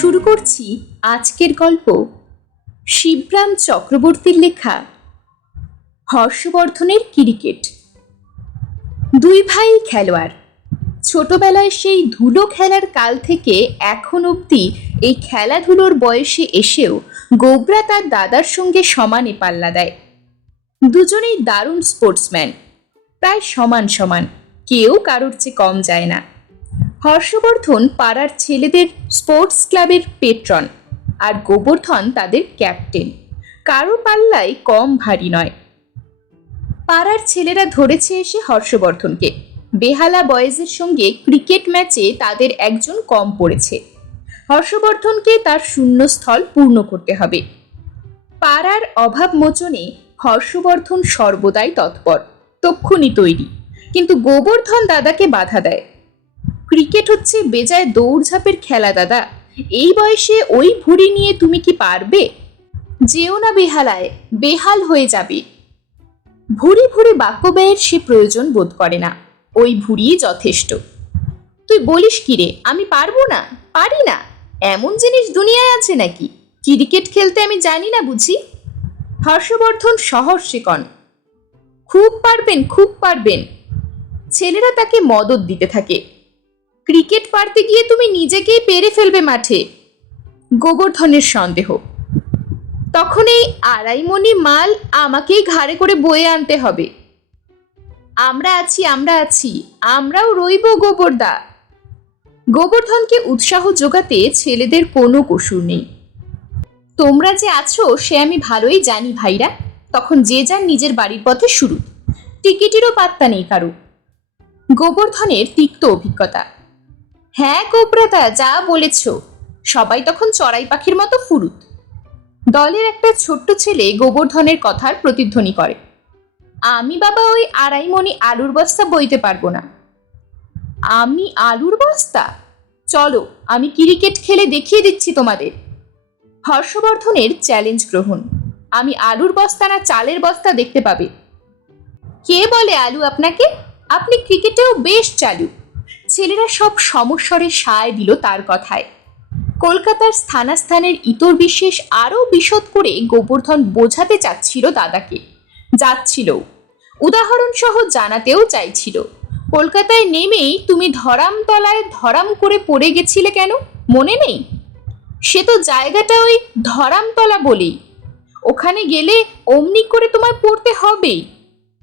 শুরু করছি আজকের গল্প শিবরাম চক্রবর্তীর লেখা হর্ষবর্ধনের ক্রিকেট। দুই ভাই খেলোয়াড়। ছোটবেলায় সেই ধুলো খেলার কাল থেকে এখন অবধি এই খেলাধুলোর বয়সে এসেও গোবরা তার দাদার সঙ্গে সমানে পাল্লা দেয়। দুজনেই দারুণ স্পোর্টসম্যান, প্রায় সমান সমান, কেউ কারোর চেয়ে কম যায় না। হর্ষবর্ধন পাড়ার ছেলেদের স্পোর্টস ক্লাবের পেট্রন, আর গোবর্ধন তাদের ক্যাপ্টেন। কারো পাল্লাই কম ভারী নয়। পাড়ার ছেলেরা ধরেছে এসে হর্ষবর্ধনকে। বেহালা বয়েজের সঙ্গে ক্রিকেট ম্যাচে তাদের একজন কম পড়েছে। হর্ষবর্ধনকে তার শূন্যস্থল পূর্ণ করতে হবে। পাড়ার অভাব মোচনে হর্ষবর্ধন সর্বদাই তৎপর, তক্ষুনি তৈরি। কিন্তু গোবর্ধন দাদাকে বাধা দেয়। ক্রিকেট হচ্ছে বেজায় দৌড়ঝাঁপের খেলা দাদা, এই বয়সে ওই ভুঁড়ি নিয়ে তুমি কি পারবে? যেও না বেহালায়, বেহাল হয়ে যাবে। ভুঁড়ি ভুঁড়ি বাক্য ব্যয়ের সে প্রয়োজন বোধ করে না, ওই ভুঁড়িই যথেষ্ট। তুই বলিস কি রে, আমি পারবো না, পারি না? এমন জিনিস দুনিয়ায় আছে নাকি? ক্রিকেট খেলতে আমি জানি না বুঝি? হর্ষবর্ধন সহর্ষে কন, খুব পারবেন, খুব পারবেন। ছেলেরা তাকে মদত দিতে থাকে। ক্রিকেট পারতে গিয়ে তুমি নিজেকেই পেরে ফেলবে মাঠে। গোবর্ধনের সন্দেহ। তখন এই আড়াই মণি মাল আমাকেই ঘাড়ে করে বয়ে আনতে হবে। আমরা আছি, আমরা আছি, আমরাও রইব গোবরদা। গোবর্ধনকে উৎসাহ যোগাতে ছেলেদের কোনো কসুর নেই। তোমরা যে আছো সে আমি ভালোই জানি ভাইরা। তখন যে যার নিজের বাড়ির পথে শুরু, টিকিটেরও পাত্তা নেই কারো। গোবর্ধনের তিক্ত অভিজ্ঞতা। হ্যাঁ গোবরাদা, যা বলেছ। সবাই তখন চড়াই পাখির মতো ফুরুত। দলের একটা ছোট্ট ছেলে গোবর্ধনের কথার প্রতিধ্বনি করে, আমি বাবা ওই আড়াই মণি আলুর বস্তা বইতে পারবো না। আমি আলুর বস্তা? চলো, আমি ক্রিকেট খেলে দেখিয়ে দিচ্ছি তোমাদের। হর্ষবর্ধনের চ্যালেঞ্জ গ্রহণ। আমি আলুর বস্তা না চালের বস্তা দেখতে পাবে। কে বলে আলু আপনাকে? আপনি ক্রিকেটেও বেশ চালু। ছেলেরা সব সমস্বরে সায় দিল তার কথায়। কলকাতার স্থানাস্থানের ইতর বিশেষ আরও বিশদ করে গোবর্ধন বোঝাতে চাচ্ছিল দাদাকে, যাচ্ছিল, উদাহরণ সহ জানাতেও চাইছিল। কলকাতায় নেমেই তুমি ধরামতলায় ধরাম করে পড়ে গেছিলে কেন, মনে নেই? সে তো জায়গাটা ওই ধরামতলা বলেই। ওখানে গেলে অমনি করে তোমায় পড়তে হবেই।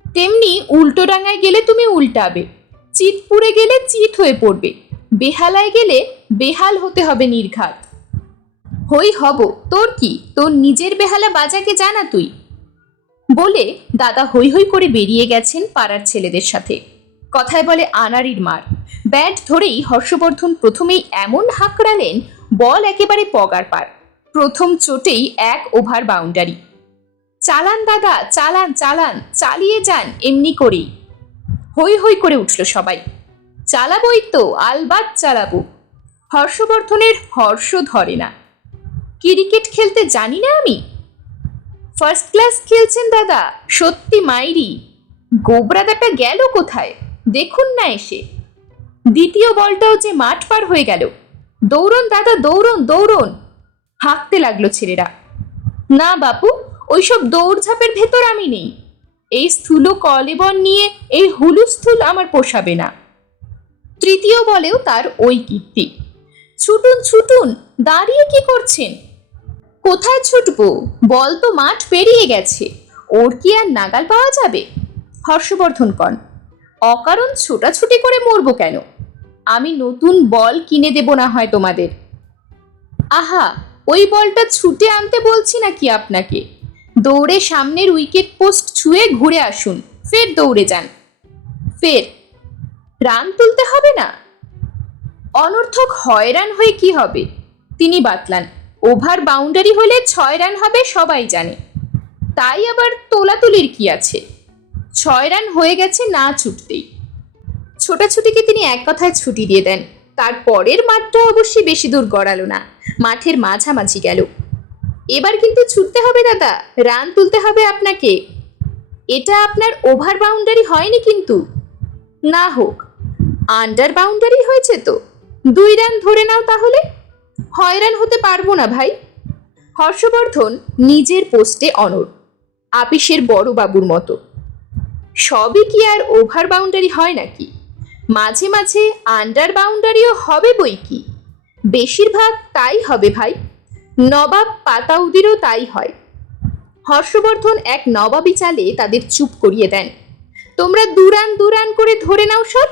তেমনি উল্টোডাঙায় গেলে তুমি উল্টাবে, চিতপুরে গেলে চিত হয়ে পড়বে, বেহালায় গেলে বেহাল হতে হবে নির্ঘাত। হই হব, তোর কি, তোর নিজের বেহালা বাজাকে জানা তুই। বলে দাদা হৈ হৈ করে বেরিয়ে গেছেন পাড়ার ছেলেদের সাথে। কথায় বলে আনাড়ির মার। ব্যাট ধরেই হর্ষবর্ধন প্রথমেই এমন হাঁকড়ালেন, বল একেবারে পগার পার। প্রথম চোটেই 1 ওভার বাউন্ডারি। চালান দাদা, চালান চালান, চালিয়ে যান এমনি করেই। হৈ হৈ করে উঠল সবাই। চালাবই তো, আলবাত চালাবো। হর্ষবর্ধনের হর্ষ ধরে না। ক্রিকেট খেলতে জানি না আমি? ফার্স্ট ক্লাস খেলছেন দাদা, সত্যি মাইরি। গোবরাদাটা গেল কোথায় দেখুন না এসে। দ্বিতীয় বলটাও যে মাঠ পার হয়ে গেল। দৌড়ন দাদা, দৌড়ন দৌড়ন। হাঁকতে লাগলো ছেলেরা। না বাপু, ওইসব দৌড়ঝাঁপের ভেতর আমি নেই। এই স্থূল কলেবর নিয়ে এই হুলুস্থুল আমার পোষাবে না। তৃতীয় বলেও তার ওই কীর্তি। ছুটুন ছুটুন, দাঁড়িয়ে কি করছেন? কোথায় ছুটবো? বল তো মাঠ পেরিয়ে গেছে, ওর কি আর নাগাল পাওয়া যাবে? হর্ষবর্ধন কন, অকারণ ছোটাছুটি করে মরবো কেন? আমি নতুন বল কিনে দেব না হয় তোমাদের। আহা, ওই বলটা ছুটে আনতে বলছি নাকি আপনাকে? দৌড়ে সামনের উইকেট পোস্ট ছুঁয়ে ঘুরে আসুন, ফের দৌড়ে যান। ফের রান তুলতে হবে না? অনর্থক হয়রান হয়ে কি হবে? তিনি বাতলান, ওভার বাউন্ডারি হলে 6 রান হবে সবাই জানে। তাই আবার তোলাতুলির কি আছে? 6 রান হয়ে গেছে না ছুটতেই। ছোটাছুটিকে তিনি এক কথায় ছুটি দিয়ে দেন। তার পরের মাঠটা অবশ্যই বেশি দূর গড়ালো না, মাঠের মাঝামাঝি গেল। এবার কিন্তু ছুটতে হবে দাদা, রান তুলতে হবে আপনাকে। এটা আপনার ওভার বাউন্ডারি হয়নি কিন্তু। না হোক, আন্ডার বাউন্ডারি হয়েছে তো। 2 রান ধরে নাও তাহলে। হয়রান হতে পারবো না ভাই। হর্ষবর্ধন নিজের পোস্টে অনড়, আপিসের বড় বাবুর মতো। সবই কি আর ওভার বাউন্ডারি হয় নাকি? মাঝে মাঝে আন্ডার বাউন্ডারিও হবে বই কি। বেশিরভাগ তাই হবে ভাই। নবাব পাতাউদিরও তাই হয়। হর্ষবর্ধন এক নবাবী চালে তাদের চুপ করিয়ে দেন। তোমরা দুরান দুরান করে ধরে নাও সব।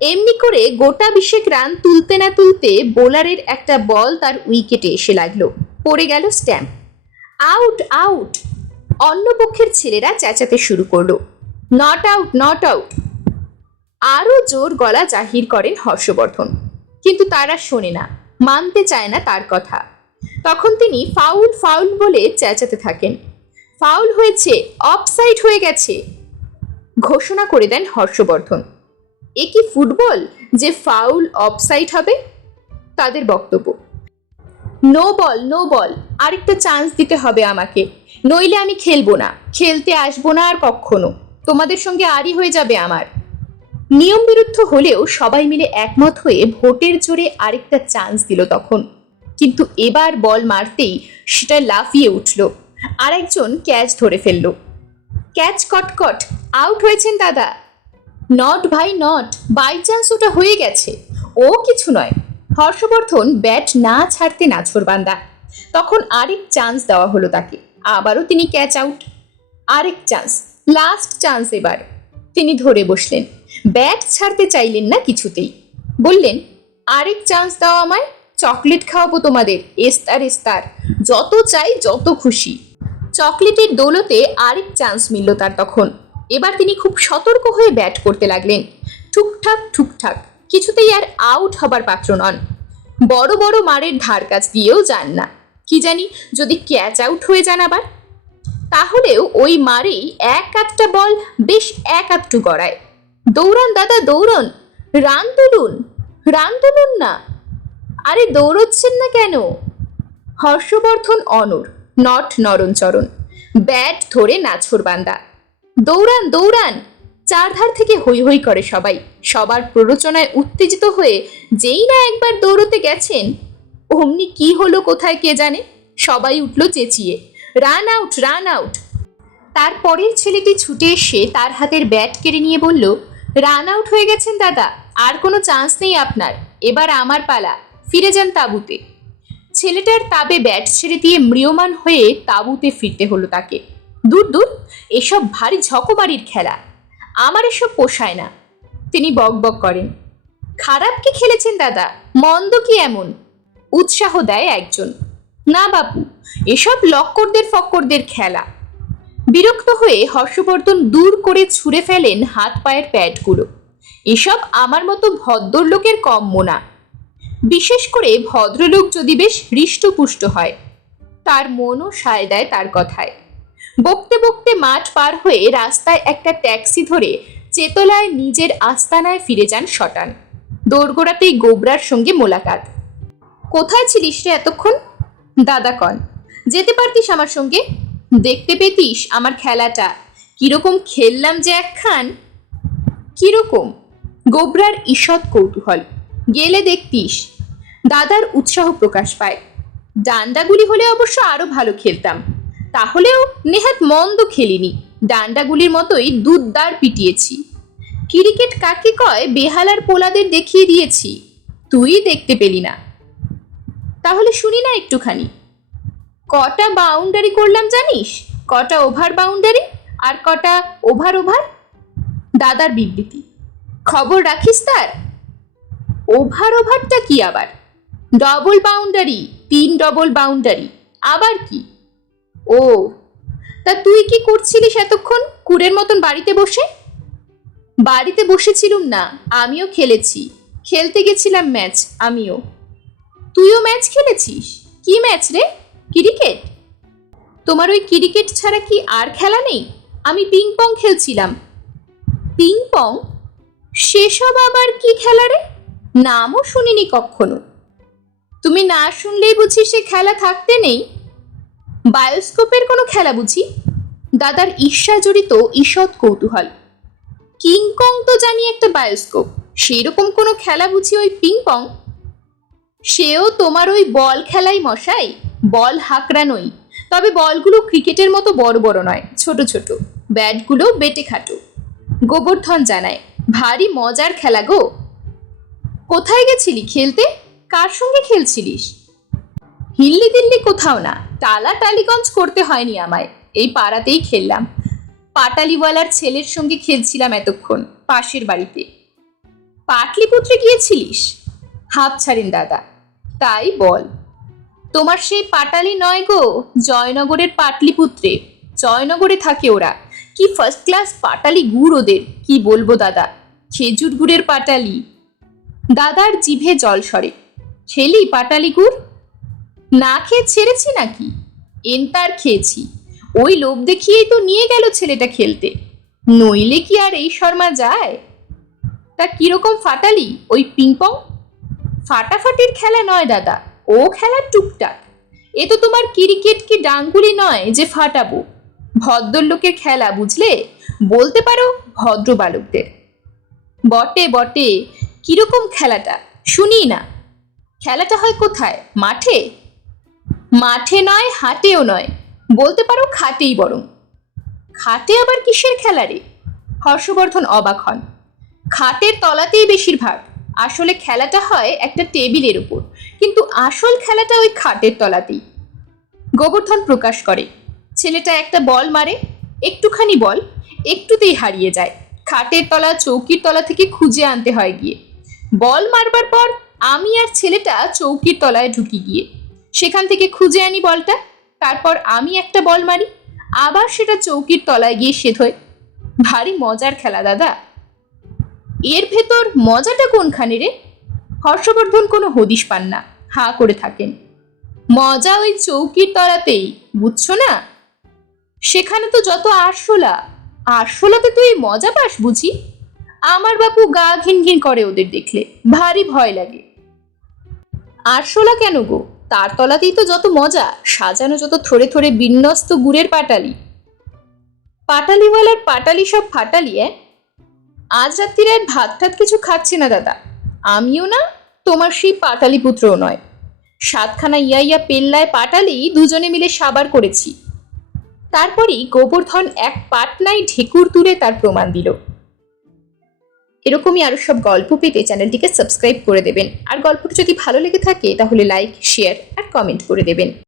এমনি করে গোটা 20 রান তুলতে না তুলতে বোলারের একটা বল তার উইকেটে এসে লাগলো। পড়ে গেল স্ট্যাম্প। Out out. অন্য পক্ষের ছেলেরা চেঁচাতে শুরু করলো, নট আউট নট আউট। আরো জোর গলা জাহির করেন হর্ষবর্ধন, কিন্তু তারা শোনে না, মানতে চায় না তার কথা। তখন তিনি ফাউল ফাউল বলে চেঁচাতে থাকেন। ফাউল হয়েছে, অফসাইড হয়ে গেছে ঘোষণা করে দেন হর্ষবর্ধন। এ কি ফুটবল যে ফাউল অফসাইড হবে? তাদের বক্তব্য, নো বল নো বল, আরেকটা চান্স দিতে হবে আমাকে, নইলে আমি খেলবো না, খেলতে আসবো না আর কখনো, তোমাদের সঙ্গে আড়ি হয়ে যাবে আমার। নিয়ম বিরুদ্ধ হলেও সবাই মিলে একমত হয়ে ভোটের জোরে আরেকটা চান্স দিল তখন। কিন্তু এবার বল মারতেই সেটা লাফিয়ে উঠল, আর একজন ক্যাচ ধরে ফেলল। ক্যাচ কটকট, আউট হয়েছেন দাদা। নট ভাই নট, বাই চান্স ওটা হয়ে গেছে, ও কিছু নয়। হর্ষবর্ধন ব্যাট না ছাড়তে নাছোড়বান্দা। তখন আরেক চান্স দেওয়া হলো তাকে, আবারও তিনি ক্যাচ আউট। আরেক চান্স, লাস্ট চান্স এবার। তিনি ধরে বসলেন, ব্যাট ছাড়তে চাইলেন না কিছুতেই। বললেন, আরেক চান্স দাও আমায়, চকলেট খাওয়াবো তোমাদের, এস্তার এস্তার, যত চাই যত খুশি। চকলেটের দৌলতে আরেক চান্স মিলল তার তখন। এবার তিনি খুব সতর্ক হয়ে ব্যাট করতে লাগলেন। ঠুকঠাক ঠুকঠাক, কিছুতেই আর আউট হবার পাত্র নন। বড় বড় মারের ধার কাছ দিয়েও যান না, কি জানি যদি ক্যাচ আউট হয়ে যান আবার। তাহলেও ওই মারেই এক আধটা বল বেশ এক আধটু গড়ায়। দৌড়ান দাদা দৌড়ন, রান তুলুন, রান তুলুন না, আরে দৌড়চ্ছেন না কেন? হর্ষবর্ধন অনড়, নট নরণচরণ, ব্যাট ধরে নাছোড়বান্দা। দৌড়ান দৌড়ান। চারধার থেকে হৈ হৈ করে সবাই। সবার প্ররোচনায় উত্তেজিত হয়ে যেই না একবার দৌড়তে গেছেন, অমনি কি হলো কোথায় কে জানে, সবাই উঠল চেঁচিয়ে, রান আউট রান আউট। তারপরের ছেলেটি ছুটে এসে তার হাতের ব্যাট কেড়ে নিয়ে বলল, রান আউট হয়ে গেছেন দাদা, আর কোনো চান্স নেই আপনার, এবার আমার পালা, ফিরে যান তাঁবুতে। ছেলেটার তাবে ব্যাট ছেড়ে দিয়ে ম্রিয়মান হয়ে তাঁবুতে ফিরতে হলো তাকে। দূর দূর, এসব ভারী ঝকমারির খেলা, আমার এসব পোষায় না। তিনি বক বক করেন, খারাপ কি খেলেছেন দাদা, মন্দ কি এমন? উৎসাহ দেয় একজন, না বাপু, এসব লক্করদের ফক্করদের খেলা। বিরক্ত হয়ে হর্ষবর্ধন দূর করে ছুঁড়ে ফেলেন হাত পায়ের প্যাডগুলো। এসব আমার মতো ভদ্রলোকের কম্য না, বিশেষ করে ভদ্রলোক যদি বেশ হৃষ্টপুষ্ট হয়। তার মনও সায় দেয় তার কথায়। বকতে বকতে মাঠ পার হয়ে রাস্তায় একটা ট্যাক্সি ধরে চেতলায় নিজের আস্তানায় ফিরে যান শটান। দোরগোড়াতেই গোবরার সঙ্গে মোলাকাত। কোথায় ছিলিস রে এতক্ষণ? দাদা কন, যেতে পারতিস আমার সঙ্গে, দেখতে পেতিস আমার খেলাটা, কিরকম খেললাম যে একখান। কিরকম? গোবরার ঈষৎ কৌতূহল। গেলে দেখতিস। দাদার উৎসাহ প্রকাশ পায়। ডান্ডাগুলি হলে অবশ্য আরো ভালো খেলতাম, তাহলেও নেহাত মন্দ খেলিনি, ডান্ডাগুলির মতোই দুধদার পিটিয়েছি। ক্রিকেট কাকে কয় বেহালার পোলাদের দেখিয়ে দিয়েছি, তুই দেখতে পেলি না। তাহলে শুনি না একটুখানি। কটা বাউন্ডারি করলাম জানিস? কটা ওভার বাউন্ডারি আর কটা ওভার ওভার? দাদার বিবৃতি, খবর রাখিস তার? ওভার ওভারটা কি আবার? ডবল বাউন্ডারি, 3 ডবল বাউন্ডারি, আবার কি? ও, তা তুই কি করছিলিস এতক্ষণ কুড়ের মতন বাড়িতে বসে? বাড়িতে বসেছিলুম না, আমিও খেলেছি, খেলতে গেছিলাম ম্যাচ আমিও। তুইও ম্যাচ খেলেছিস? কি ম্যাচ রে? ক্রিকেট? তোমার ওই ক্রিকেট ছাড়া কি আর খেলা নেই? আমি পিং পং খেলছিলাম। Ping pong? সেসব আবার কি খেলা রে? নামও শুনিনি কখনো। তুমি না শুনলেই বুঝি সে খেলা থাকতে নেই? বায়োস্কোপের কোনো খেলা বুঝি? দাদার ঈর্ষা জড়িত ঈষৎ কৌতূহল। কিংকং তো জানি একটা বায়োস্কোপ, সেই রকম কোনো খেলা বুঝি ওই পিং পং? সেও তোমার ওই বল খেলাই মশাই, বল হাঁকড়ানোই। তবে বলগুলো ক্রিকেটের মতো বড় বড় নয়, ছোট ছোট। ব্যাটগুলো বেটে খাটো। গোবর্ধন জানায়, ভারী মজার খেলা গো। কোথায় গেছিলি খেলতে? কার সঙ্গে খেলছিলিস? হিল্লি দিল্লি কোথাও না, টালা টালিগঞ্জ করতে হয়নি আমায়, এই পাড়াতেই খেললাম। পাটালিওয়ালার ছেলের সঙ্গে খেলছিলাম এতক্ষণ, পাশের বাড়িতে। পাটলিপুত্রে গিয়েছিলিস? হাঁপ ছাড়েন দাদা। তাই বল। তোমার সেই পাটালি নয় গো, জয়নগরের পাটলিপুত্রে। জয়নগরে থাকে ওরা। কি ফার্স্ট ক্লাস পাটালি গুড় ওদের, কি বলবো দাদা। খেজুর গুড়ের পাটালি। দাদার জিভে জল সরে। খেলি পাটালি গুড়? না খেয়ে ছেড়েছি নাকি? এন্তার খেয়েছি। ওই লোভ দেখিয়েই তো নিয়ে গেল ছেলেটা খেলতে, নইলে কি আর এই শর্মা যায়? তা কিরকম ফাটালি ওই পিংপং? ফাটাফাটির খেলা নয় দাদা, ও খেলা টুকটাক। এ তো তোমার ক্রিকেট কি ডাঙ্গুলি নয় যে ফাটাবো। ভদ্রলোকের খেলা বুঝলে, বলতে পারো ভদ্র বালকদের। বটে বটে, কিরকম খেলাটা শুনি না। খেলাটা হয় কোথায়? মাঠে? মাঠে নয়, হাটেও নয়, বলতে পারো খাটেই বরং। খাটে আবার কিসের খেলা রে? হর্ষবর্ধন অবাক হন। খাটের তলাতেই বেশিরভাগ। আসলে খেলাটা হয় একটা টেবিলের উপর, কিন্তু আসল খেলাটা ওই খাটের তলাতেই। গোবর্ধন প্রকাশ করে, ছেলেটা একটা বল মারে, একটুখানি বল, একটুতেই হারিয়ে যায়। খাটের তলা চৌকির তলা থেকে খুঁজে আনতে হয় গিয়ে। বল মারবার পর আমি আর ছেলেটা চৌকির তলায় ঢুকি গিয়ে, সেখান থেকে খুঁজে আনি বলটা। তারপর আমি একটা বল মারি, আবার সেটা চৌকির তলায় গিয়ে সেধোয়। ভারী মজার খেলা দাদা। এর ভেতর মজাটা কোনখানে রে? হর্ষবর্ধন কোনো হদিশ পান না, হাঁ করে থাকেন। মজা ওই চৌকির তলাতেই, বুঝছো না? সেখানে তো যত আরশোলা। আরশোলাতে তুই মজা পাস বুঝি? আমার বাপু গা ঘিন ঘিন করে ওদের দেখলে, ভারী ভয় লাগে। আরশোলা কেন গো? তার তলাতেই তো যত মজা, সাজানো যত থরে থরে বিন্যস্ত গুড়ের পাটালি। পাটালিওয়ালার পাটালি সব ফাটালি। আজ রাত্রির আর ভাত টাত কিছু খাচ্ছি না দাদা। আমিও না, তোমার সেই পাটালিপুত্রও নয়। সাতখানা ইয়া পেল্লায় পাটালি দুজনে মিলে সাবার করেছি। তারপরই গোবর্ধন এক পাটনায় ঢেকুর তুলে তার প্রমাণ দিল। এরকমই আরো সব গল্প পেতে চ্যানেলটিকে সাবস্ক্রাইব করে দেবেন। আর গল্পটি যদি ভালো লেগে থাকে তাহলে লাইক, শেয়ার আর কমেন্ট করে দেবেন।